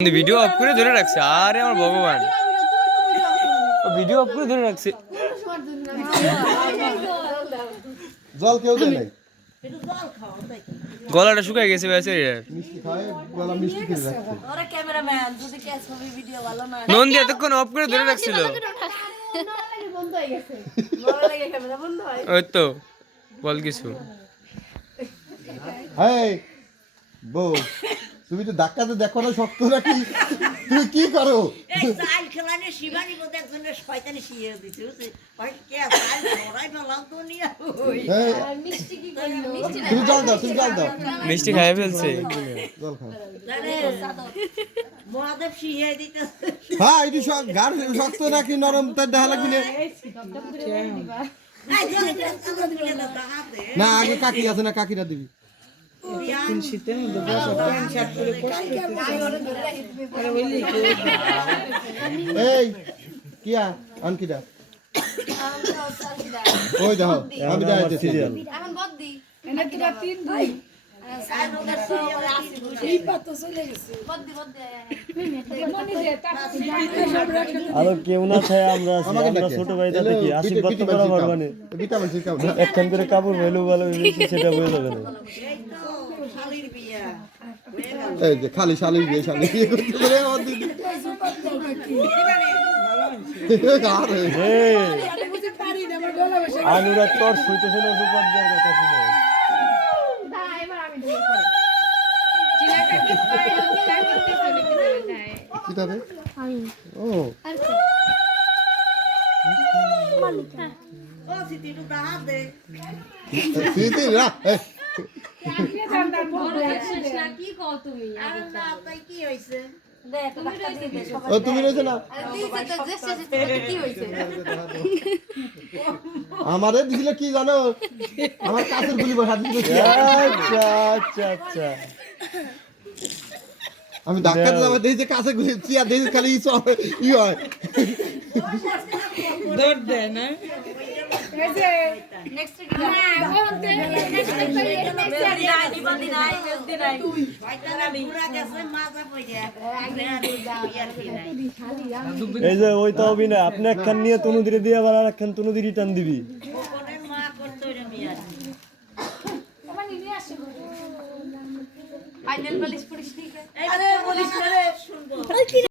Video of করে ধরে রাখছে, আরে আমার ভগবান, ভিডিও অফ করে ধরে রাখছে। জল কেউ দেয় নাই, গলাটা শুকায় গেছে বেচারির। মিষ্টি খায়, গলা মিষ্টি খেয়ে রাখছে। ওরা ক্যামেরাম্যান, যদি কে ছবি ভিডিও ভালো না নন্দী এতক্ষণ অফ করে ধরে রাখছিল। বন্ধ হয়ে গেছে, ভালো লাগে ক্যামেরা বন্ধ হয়। ওই তো বল কিছু। হ্যাঁ বউ, তুমি তো ধাক্কাতে দেখো না শক্ত নাকি, তুমি কি করো? এই চাল খেলানে শিবানী মধ্যে একজনের শয়তানি শিয়ে দিছে বুঝছি ভাই কে চাল ধরাই না লাগ দুনিয়া ওই হ্যাঁ, আর মিষ্টি কি করলো? তুমি জল দাও, তুমি জল দাও, মিষ্টি খাইয়ে ফেলছে। জল খাও। জানে মহাদেব শিয়ে দিতে হ্যাঁ, এটি গাড় শক্ত নাকি নরম তার দেখা লাগবে না। এই জলে চাল দিলে না দাহাতে না, আগে কাকি আছে না, কাকিরা দিবি। এই কিয়া আনকিরা ওই দেখো, আমি যাইতেছি। এখন বদ্দি আরো কেউ না চাই আমরা আছি, আমাকে আমরা ডাকে। ছোট ভাই তাতে কি আশীর্বাদ তো করা পারবা না। ভিটামিন সি খাও না। একখান করে কাপড় ভালো ভালো সেটা বলে যাবে না। এই তো শালির বিয়া এই যে খালি শালি বিয়ে শালি বিয়ে করতে পারে আমার দিদি। আরে, এই আনুরাগ তোর শুইতেছে না সুপার দেওয়ার কথা শুনে। কি তবে? ও ও সিটি তো দাহাতে স্মৃতি না, এই, কি কও তুমি? আর না তাই কি হইছে দেখ টাকা দিয়ে দে সবাই। ও তুমি রয়েছে না, দিছে তো জেসে কি হইছে? আমারে দিছিলে কি জানো, আমার কাছের গুলি বসা দিছিল। আচ্ছা আচ্ছা আচ্ছা, আমি ধাক্কা দিলাম, দেখি যে কাছে গুলি চিয়া দেখি খালি ই হয়। নেক্সট কি? বদ্দি নাই শয়তানা পুরা গেছে মাজা পইয়া বিয়ার কি নাই এই যে ওই তো অভিনয়, আপনি একখান নিয়ে তনুদিরে দিয়ে আবার আর একখান তনুদি রিটার্ন দিবি। কোনের মা করতে হইলো বিয়ার ফাইনাল পলিশ পলিশ ঠিক আছে। আরে বলিস না রে শুনবো